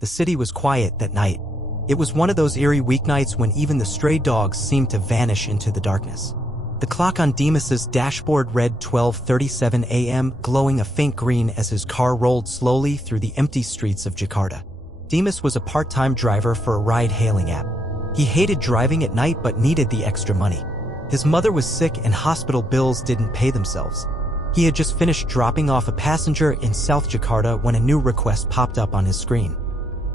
The city was quiet that night. It was one of those eerie weeknights when even the stray dogs seemed to vanish into the darkness. The clock on Demas's dashboard read 12:37 a.m., glowing a faint green as his car rolled slowly through the empty streets of Jakarta. Demas was a part-time driver for a ride-hailing app. He hated driving at night but needed the extra money. His mother was sick and hospital bills didn't pay themselves. He had just finished dropping off a passenger in South Jakarta when a new request popped up on his screen.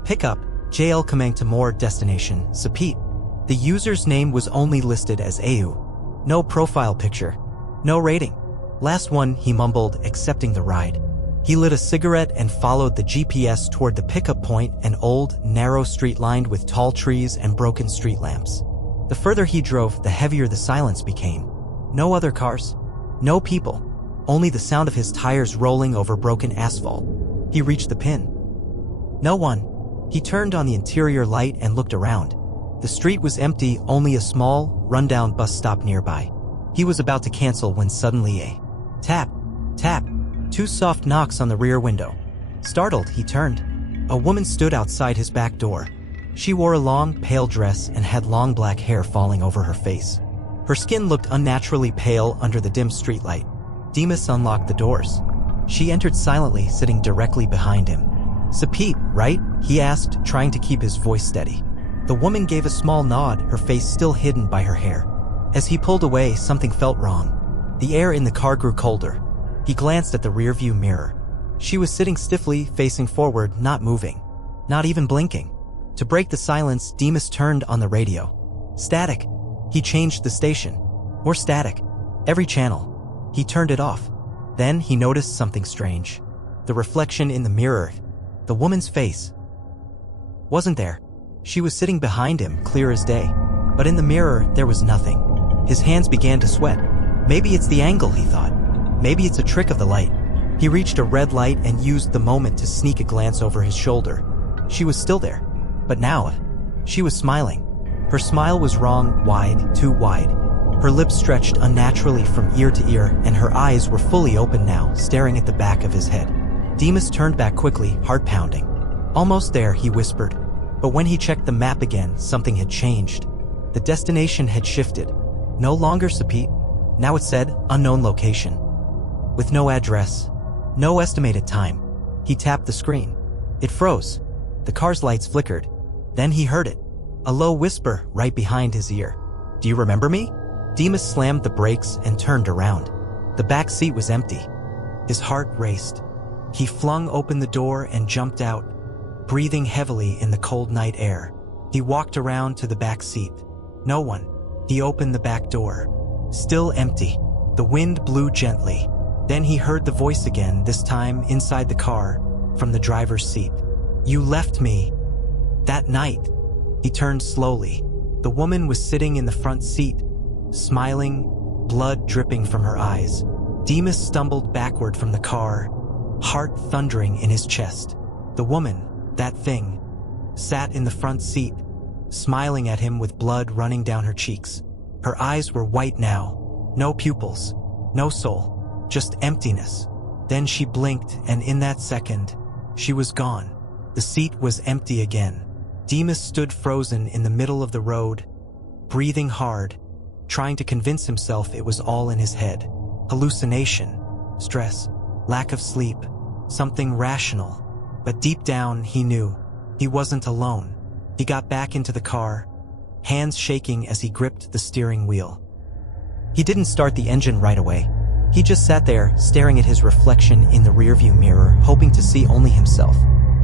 Pickup, JL Kemang Timur, destination, Sepit. The user's name was only listed as AU. No profile picture. No rating. Last one, he mumbled, accepting the ride. He lit a cigarette and followed the GPS toward the pickup point, an old, narrow street lined with tall trees and broken street lamps. The further he drove, the heavier the silence became. No other cars. No people. Only the sound of his tires rolling over broken asphalt. He reached the pin. No one. He turned on the interior light and looked around. The street was empty, only a small, rundown bus stop nearby. He was about to cancel when suddenly a tap, tap, two soft knocks on the rear window. Startled, he turned. A woman stood outside his back door. She wore a long, pale dress and had long black hair falling over her face. Her skin looked unnaturally pale under the dim streetlight. Demas unlocked the doors. She entered silently, sitting directly behind him. "Sepit, right?" he asked, trying to keep his voice steady. The woman gave a small nod, her face still hidden by her hair. As he pulled away, something felt wrong. The air in the car grew colder. He glanced at the rearview mirror. She was sitting stiffly, facing forward, not moving. Not even blinking. To break the silence, Demas turned on the radio. Static. He changed the station. More static. Every channel. He turned it off. Then he noticed something strange. The reflection in the mirror. The woman's face wasn't there. She was sitting behind him, clear as day. But in the mirror, there was nothing. His hands began to sweat. Maybe it's the angle, he thought. Maybe it's a trick of the light. He reached a red light and used the moment to sneak a glance over his shoulder. She was still there. But now, she was smiling. Her smile was wrong, wide, too wide. Her lips stretched unnaturally from ear to ear, and her eyes were fully open now, staring at the back of his head. Demas turned back quickly, heart pounding. Almost there, he whispered. But when he checked the map again, something had changed. The destination had shifted. No longer Sepit. Now it said, unknown location. With no address. No estimated time. He tapped the screen. It froze. The car's lights flickered. Then he heard it. A low whisper right behind his ear. "Do you remember me?" Demas slammed the brakes and turned around. The back seat was empty. His heart raced. He flung open the door and jumped out, breathing heavily in the cold night air. He walked around to the back seat. No one. He opened the back door. Still empty. The wind blew gently. Then he heard the voice again, this time inside the car, from the driver's seat. "You left me that night." He turned slowly. The woman was sitting in the front seat, smiling, blood dripping from her eyes. Demas stumbled backward from the car, heart thundering in his chest. The woman, that thing, sat in the front seat, smiling at him with blood running down her cheeks. Her eyes were white now. No pupils. No soul. Just emptiness. Then she blinked, and in that second, she was gone. The seat was empty again. Demas stood frozen in the middle of the road, breathing hard, trying to convince himself it was all in his head. Hallucination, stress, lack of sleep, something rational. But deep down, he knew he wasn't alone. He got back into the car, hands shaking as he gripped the steering wheel. He didn't start the engine right away. He just sat there, staring at his reflection in the rearview mirror, hoping to see only himself.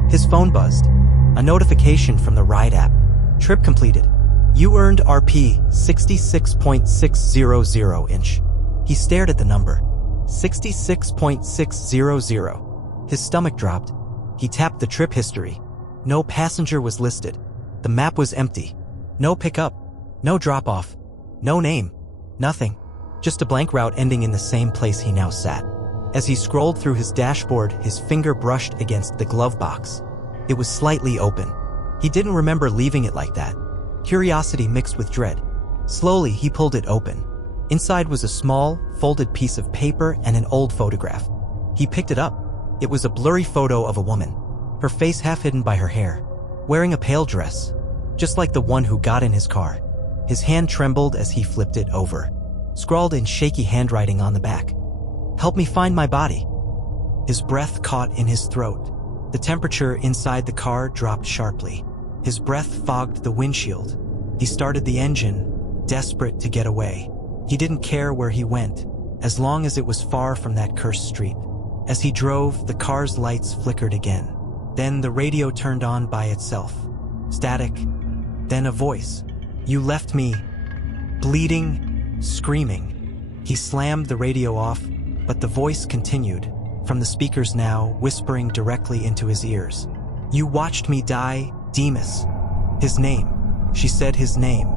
His phone buzzed. A notification from the ride app. Trip completed. You earned RP 66.600 inch. He stared at the number. 66.600. His stomach dropped. He tapped the trip history. No passenger was listed. The map was empty. No pickup. No drop-off. No name. Nothing. Just a blank route ending in the same place he now sat. As he scrolled through his dashboard, his finger brushed against the glove box. It was slightly open. He didn't remember leaving it like that. Curiosity mixed with dread. Slowly, he pulled it open. Inside was a small, folded piece of paper and an old photograph. He picked it up. It was a blurry photo of a woman, her face half hidden by her hair. wearing a pale dress, just like the one who got in his car. His hand trembled as he flipped it over, scrawled in shaky handwriting on the back. "Help me find my body." His breath caught in his throat. The temperature inside the car dropped sharply. His breath fogged the windshield. He started the engine, desperate to get away. He didn't care where he went, as long as it was far from that cursed street. As he drove, the car's lights flickered again. Then the radio turned on by itself. Static. Then a voice. "You left me bleeding, screaming." He slammed the radio off, but the voice continued, from the speakers now, whispering directly into his ears. "You watched me die, Demas." His name. She said his name.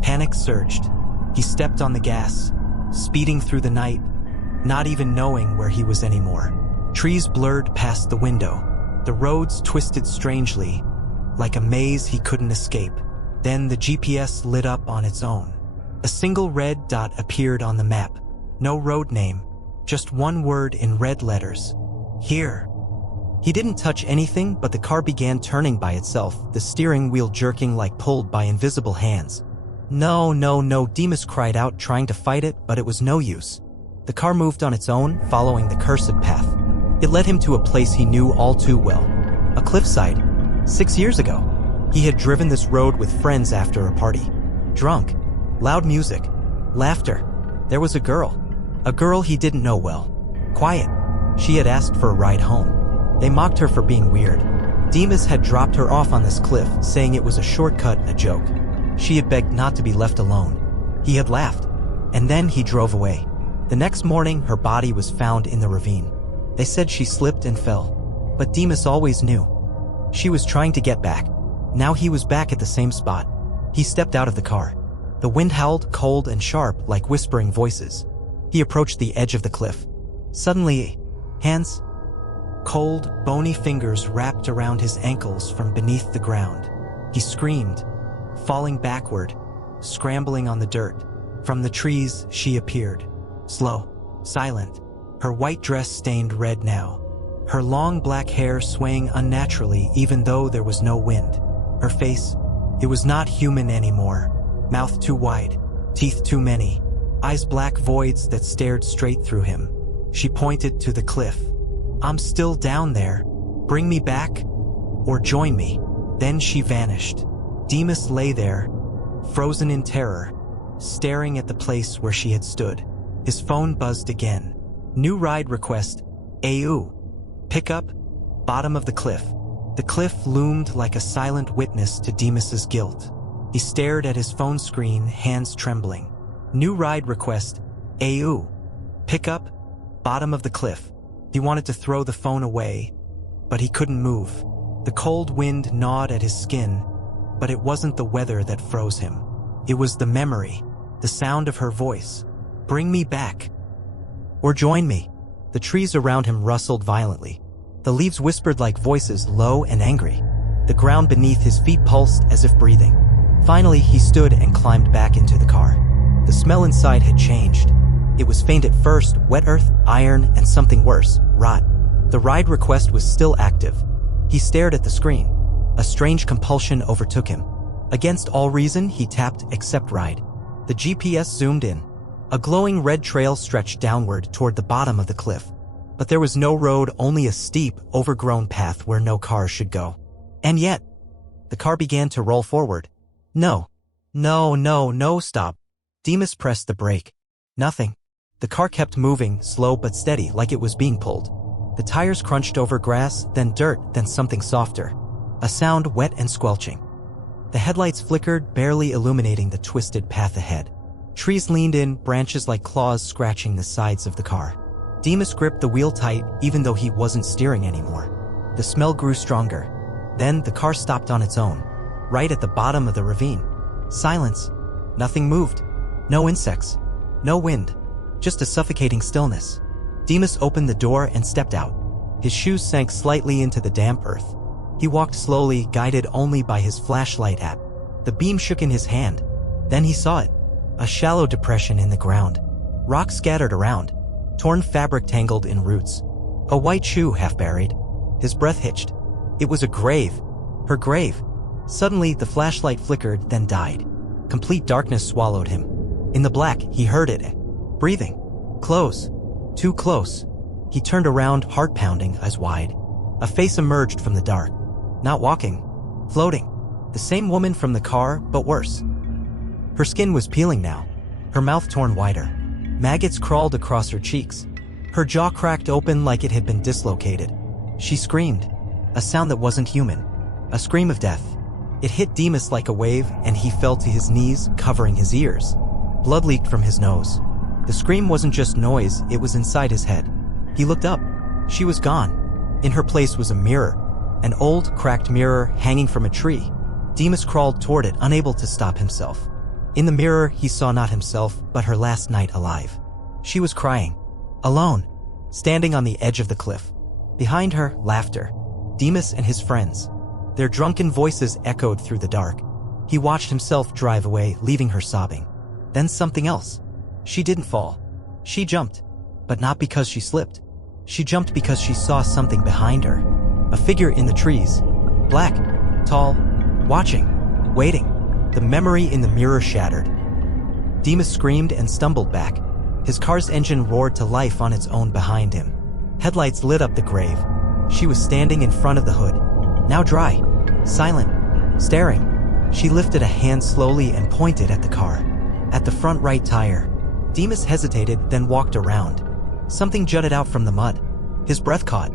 Panic surged. He stepped on the gas, speeding through the night, not even knowing where he was anymore. Trees blurred past the window. The roads twisted strangely, like a maze he couldn't escape. Then the GPS lit up on its own. A single red dot appeared on the map. No road name, just one word in red letters. "Here." He didn't touch anything, but the car began turning by itself, the steering wheel jerking like pulled by invisible hands. "No, no, no," Demas cried out, trying to fight it, but it was no use. The car moved on its own, following the cursed path. It led him to a place he knew all too well. A cliffside. 6 years ago, he had driven this road with friends after a party. Drunk. Loud music. Laughter. There was a girl. A girl he didn't know well. Quiet. She had asked for a ride home. They mocked her for being weird. Demas had dropped her off on this cliff, saying it was a shortcut, a joke. She had begged not to be left alone. He had laughed. And then he drove away. The next morning, her body was found in the ravine. They said she slipped and fell. But Demas always knew. She was trying to get back. Now he was back at the same spot. He stepped out of the car. The wind howled, cold and sharp, like whispering voices. He approached the edge of the cliff. Suddenly, hands, cold, bony fingers wrapped around his ankles from beneath the ground. He screamed, falling backward, scrambling on the dirt. From the trees, she appeared. Slow, silent, her white dress stained red now. Her long black hair swaying unnaturally even though there was no wind. Her face, it was not human anymore. Mouth too wide, teeth too many, eyes black voids that stared straight through him. She pointed to the cliff. "I'm still down there. Bring me back, or join me." Then she vanished. Demas lay there, frozen in terror, staring at the place where she had stood. His phone buzzed again. New ride request. AU. Pickup, bottom of the cliff. The cliff loomed like a silent witness to Demas's guilt. He stared at his phone screen, hands trembling. New ride request. AU. Pickup, bottom of the cliff. He wanted to throw the phone away, but he couldn't move. The cold wind gnawed at his skin, but it wasn't the weather that froze him. It was the memory, the sound of her voice. "Bring me back. Or join me." The trees around him rustled violently. The leaves whispered like voices, low and angry. The ground beneath his feet pulsed as if breathing. Finally, he stood and climbed back into the car. The smell inside had changed. It was faint at first, wet earth, iron, and something worse, rot. The ride request was still active. He stared at the screen. A strange compulsion overtook him. Against all reason, he tapped accept ride. The GPS zoomed in. A glowing red trail stretched downward toward the bottom of the cliff. But there was no road, only a steep, overgrown path where no cars should go. And yet, the car began to roll forward. No, stop. Demas pressed the brake. Nothing. The car kept moving, slow but steady, like it was being pulled. The tires crunched over grass, then dirt, then something softer. A sound wet and squelching. The headlights flickered, barely illuminating the twisted path ahead. Trees leaned in, branches like claws scratching the sides of the car. Demas gripped the wheel tight, even though he wasn't steering anymore. The smell grew stronger. Then the car stopped on its own, right at the bottom of the ravine. Silence. Nothing moved. No insects. No wind. Just a suffocating stillness. Demas opened the door and stepped out. His shoes sank slightly into the damp earth. He walked slowly, guided only by his flashlight app. The beam shook in his hand. Then he saw it. A shallow depression in the ground. Rocks scattered around. Torn fabric tangled in roots. A white shoe half buried. His breath hitched. It was a grave. Her grave. Suddenly, the flashlight flickered, then died. Complete darkness swallowed him. In the black, he heard it. Breathing. Close. Too close. He turned around, heart pounding, eyes wide. A face emerged from the dark. Not walking. Floating. The same woman from the car, but worse. Her skin was peeling now. Her mouth torn wider. Maggots crawled across her cheeks. Her jaw cracked open like it had been dislocated. She screamed. A sound that wasn't human. A scream of death. It hit Demas like a wave, and he fell to his knees, covering his ears. Blood leaked from his nose. The scream wasn't just noise, it was inside his head. He looked up. She was gone. In her place was a mirror. An old, cracked mirror hanging from a tree. Demas crawled toward it, unable to stop himself. In the mirror, he saw not himself, but her last night alive. She was crying. Alone. Standing on the edge of the cliff. Behind her, laughter. Demas and his friends. Their drunken voices echoed through the dark. He watched himself drive away, leaving her sobbing. Then something else. She didn't fall. She jumped. But not because she slipped. She jumped because she saw something behind her. A figure in the trees. Black. Tall. Watching. Waiting. The memory in the mirror shattered. Demas screamed and stumbled back. His car's engine roared to life on its own behind him. Headlights lit up the grave. She was standing in front of the hood. Now dry. Silent. Staring. She lifted a hand slowly and pointed at the car. At the front right tire. Demas hesitated, then walked around. Something jutted out from the mud. His breath caught.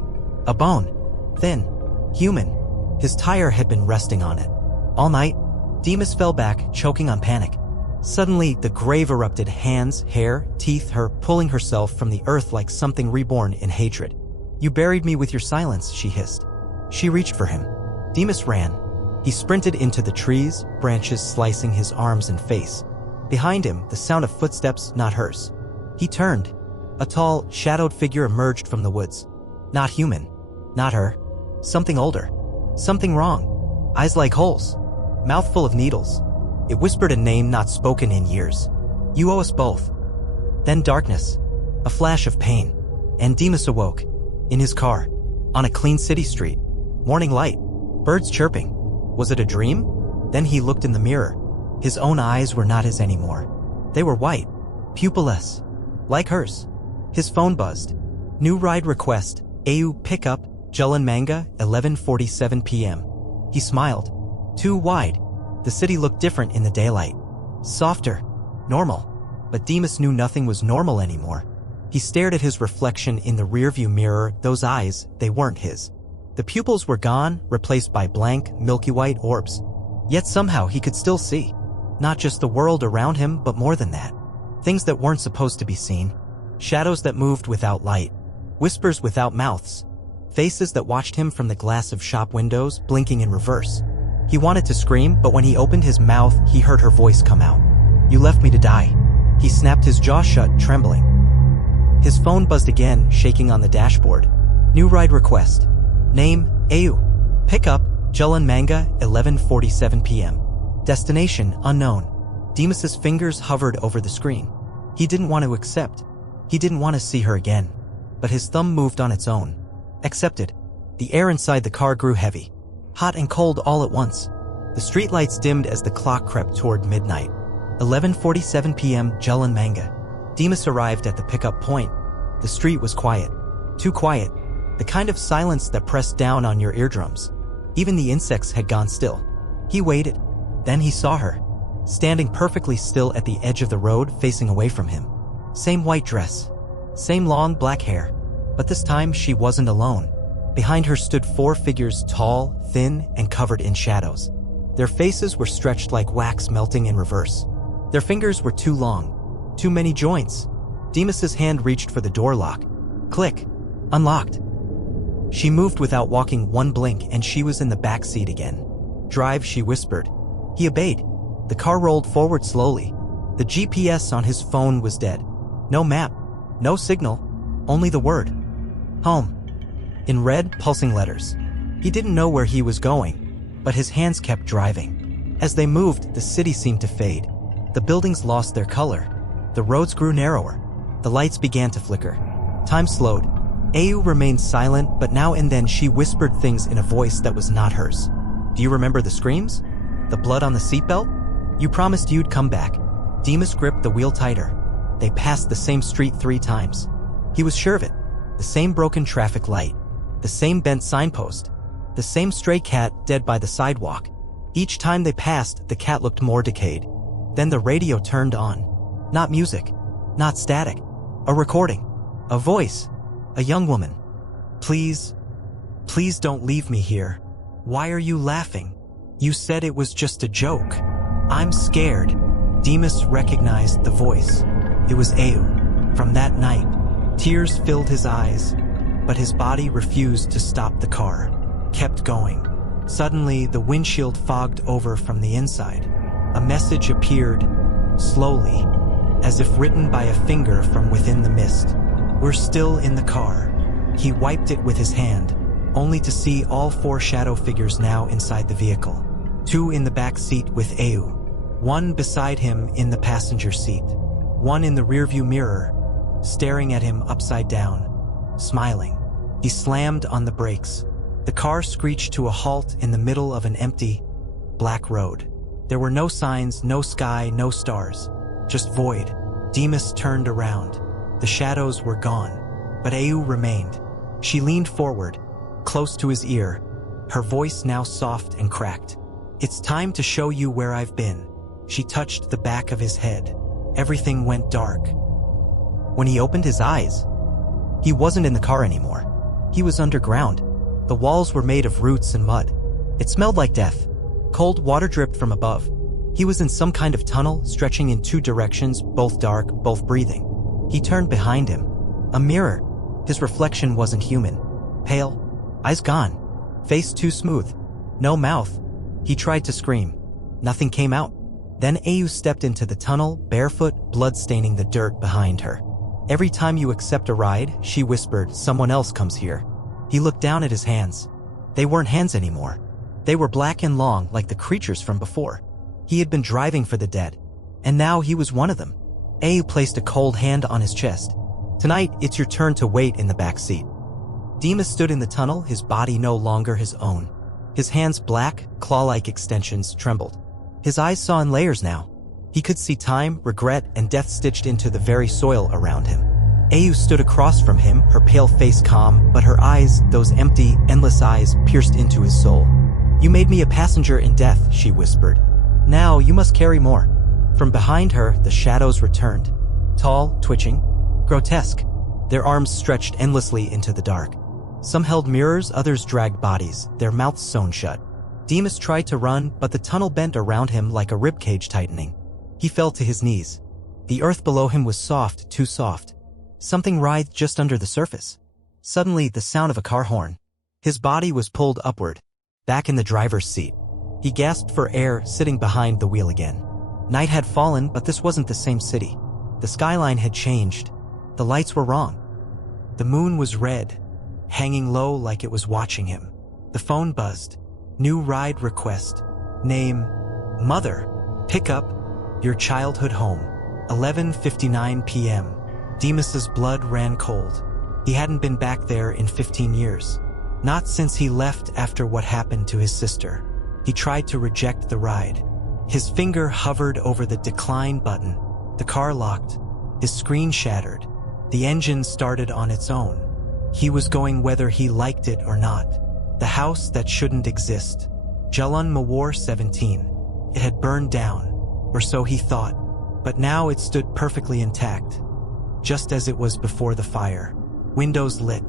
A bone. Thin. Human. His tire had been resting on it. All night, Demas fell back, choking on panic. Suddenly, the grave erupted, hands, hair, teeth, her pulling herself from the earth like something reborn in hatred. You buried me with your silence, she hissed. She reached for him. Demas ran. He sprinted into the trees, branches slicing his arms and face. Behind him, the sound of footsteps, not hers. He turned. A tall, shadowed figure emerged from the woods. Not human. Not her. Something older. Something wrong. Eyes like holes. Mouth full of needles. It whispered a name not spoken in years. You owe us both. Then darkness. A flash of pain. And Demas awoke. In his car. On a clean city street. Morning light. Birds chirping. Was it a dream? Then he looked in the mirror. His own eyes were not his anymore. They were white. Pupilless. Like hers. His phone buzzed. New ride request. AU pickup. Jalan Manga, 11:47 p.m. He smiled. Too wide. The city looked different in the daylight. Softer. Normal. But Demas knew nothing was normal anymore. He stared at his reflection in the rearview mirror. Those eyes, they weren't his. The pupils were gone, replaced by blank, milky white orbs. Yet somehow he could still see. Not just the world around him, but more than that. Things that weren't supposed to be seen. Shadows that moved without light. Whispers without mouths. Faces that watched him from the glass of shop windows, blinking in reverse. He wanted to scream, but when he opened his mouth, he heard her voice come out. You left me to die. He snapped his jaw shut, trembling. His phone buzzed again, shaking on the dashboard. New ride request. Name, AU. Pickup, Jalan Manga, 11:47 p.m. Destination, unknown. Demas's fingers hovered over the screen. He didn't want to accept. He didn't want to see her again. But his thumb moved on its own. Accepted. The air inside the car grew heavy. Hot and cold all at once. The streetlights dimmed as the clock crept toward midnight. 11:47 p.m. Jalan Manga. Demas arrived at the pickup point. The street was quiet. Too quiet. The kind of silence that pressed down on your eardrums. Even the insects had gone still. He waited. Then he saw her. Standing perfectly still at the edge of the road, facing away from him. Same white dress. Same long black hair. But this time she wasn't alone. Behind her stood 4 figures, tall, thin, and covered in shadows. Their faces were stretched like wax melting in reverse. Their fingers were too long. Too many joints. Demas's hand reached for the door lock. Click. Unlocked. She moved without walking one blink, and she was in the back seat again. Drive, she whispered. He obeyed. The car rolled forward slowly. The GPS on his phone was dead. No map. No signal. Only the word. Home. In red, pulsing letters. He didn't know where he was going, but his hands kept driving. As they moved, the city seemed to fade. The buildings lost their color. The roads grew narrower. The lights began to flicker. Time slowed. AU remained silent, but now and then she whispered things in a voice that was not hers. Do you remember the screams? The blood on the seatbelt? You promised you'd come back. Demas gripped the wheel tighter. They passed the same street 3 times. He was sure of it. The same broken traffic light. The same bent signpost. The same stray cat dead by the sidewalk. Each time they passed, the cat looked more decayed. Then the radio turned on. Not music. Not static. A recording. A voice. A young woman. Please don't leave me here. Why are you laughing? You said it was just a joke. I'm scared. Demas recognized the voice. It was Ayu. From that night, tears filled his eyes, but his body refused to stop the car. Kept going. Suddenly, the windshield fogged over from the inside. A message appeared, slowly, as if written by a finger from within the mist. We're still in the car. He wiped it with his hand, only to see all 4 shadow figures now inside the vehicle. 2 in the back seat with Ayu. 1 beside him in the passenger seat. 1 in the rearview mirror, staring at him upside down, smiling. He slammed on the brakes. The car screeched to a halt in the middle of an empty, black road. There were no signs, no sky, no stars. Just void. Demas turned around. The shadows were gone, but Ayu remained. She leaned forward, close to his ear, her voice now soft and cracked. It's time to show you where I've been. She touched the back of his head. Everything went dark. When he opened his eyes, he wasn't in the car anymore. He was underground. The walls were made of roots and mud. It smelled like death. Cold water dripped from above. He was in some kind of tunnel, stretching in 2 directions, both dark, both breathing. He turned behind him. A mirror. His reflection wasn't human. Pale. Eyes gone. Face too smooth. No mouth. He tried to scream. Nothing came out. Then Ayu stepped into the tunnel, barefoot, blood staining the dirt behind her. Every time you accept a ride, she whispered, someone else comes here. He looked down at his hands. They weren't hands anymore. They were black and long, like the creatures from before. He had been driving for the dead, and now he was one of them. Ayu placed a cold hand on his chest. Tonight, it's your turn to wait in the back seat. Demas stood in the tunnel, his body no longer his own. His hands, black, claw-like extensions, trembled. His eyes saw in layers now. He could see time, regret, and death stitched into the very soil around him. Ayu stood across from him, her pale face calm, but her eyes, those empty, endless eyes, pierced into his soul. You made me a passenger in death, she whispered. Now you must carry more. From behind her, the shadows returned. Tall, twitching, grotesque. Their arms stretched endlessly into the dark. Some held mirrors, others dragged bodies, their mouths sewn shut. Demas tried to run, but the tunnel bent around him like a ribcage tightening. He fell to his knees. The earth below him was soft, too soft. Something writhed just under the surface. Suddenly, the sound of a car horn. His body was pulled upward, back in the driver's seat. He gasped for air, sitting behind the wheel again. Night had fallen, but this wasn't the same city. The skyline had changed. The lights were wrong. The moon was red, hanging low like it was watching him. The phone buzzed. New ride request. Name, Mother. Pick up your childhood home. 11:59 p.m. Demas's blood ran cold. He hadn't been back there in 15 years. Not since he left after what happened to his sister. He tried to reject the ride. His finger hovered over the decline button. The car locked. His screen shattered. The engine started on its own. He was going whether he liked it or not. The house that shouldn't exist. Jalan Mawar 17. It had burned down, or so he thought, but now it stood perfectly intact, just as it was before the fire. Windows lit,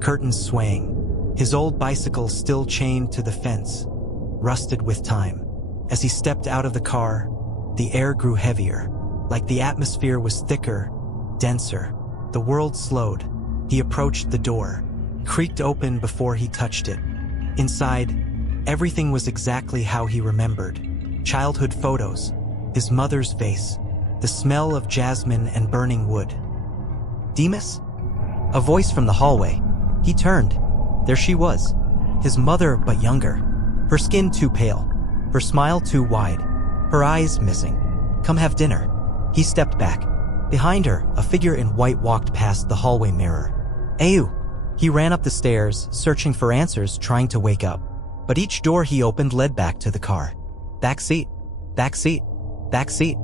curtains swaying. His old bicycle still chained to the fence, rusted with time. As he stepped out of the car, the air grew heavier, like the atmosphere was thicker, denser. The world slowed. He approached the door, creaked open before he touched it. Inside, everything was exactly how he remembered. Childhood photos, his mother's face, the smell of jasmine and burning wood. Demas? A voice from the hallway. He turned. There she was. His mother, but younger. Her skin too pale. Her smile too wide. Her eyes missing. Come have dinner. He stepped back. Behind her, a figure in white walked past the hallway mirror. Ayu! He ran up the stairs, searching for answers, trying to wake up. But each door he opened led back to the car. Back seat, back seat, back seat.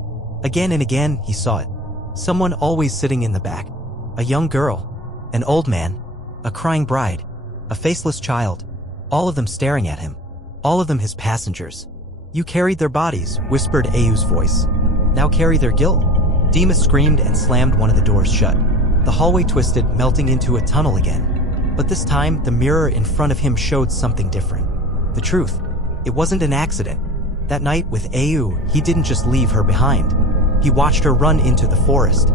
Again and again he saw it. Someone always sitting in the back. A young girl, an old man, a crying bride, a faceless child. All of them staring at him. All of them his passengers. You carried their bodies, whispered Ayu's voice. Now carry their guilt. Demas screamed and slammed one of the doors shut. The hallway twisted, melting into a tunnel again. But this time, the mirror in front of him showed something different. The truth. It wasn't an accident. That night with Ayu, he didn't just leave her behind. He watched her run into the forest.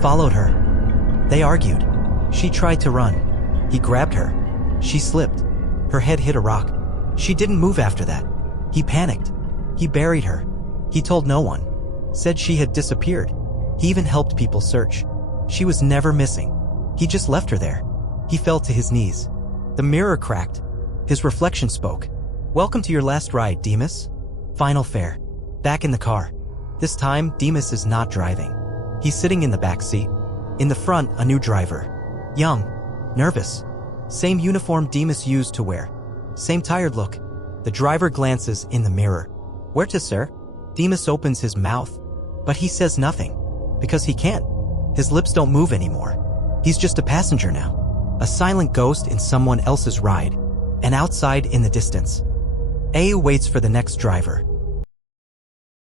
Followed her. They argued. She tried to run. He grabbed her. She slipped. Her head hit a rock. She didn't move after that. He panicked. He buried her. He told no one. Said she had disappeared. He even helped people search. She was never missing. He just left her there. He fell to his knees. The mirror cracked. His reflection spoke. Welcome to your last ride, Demas. Final fare. Back in the car. This time, Demas is not driving. He's sitting in the back seat. In the front, a new driver. Young. Nervous. Same uniform Demas used to wear. Same tired look. The driver glances in the mirror. Where to, sir? Demas opens his mouth. But he says nothing. Because he can't. His lips don't move anymore. He's just a passenger now. A silent ghost in someone else's ride. And outside in the distance, Ayu waits for the next driver.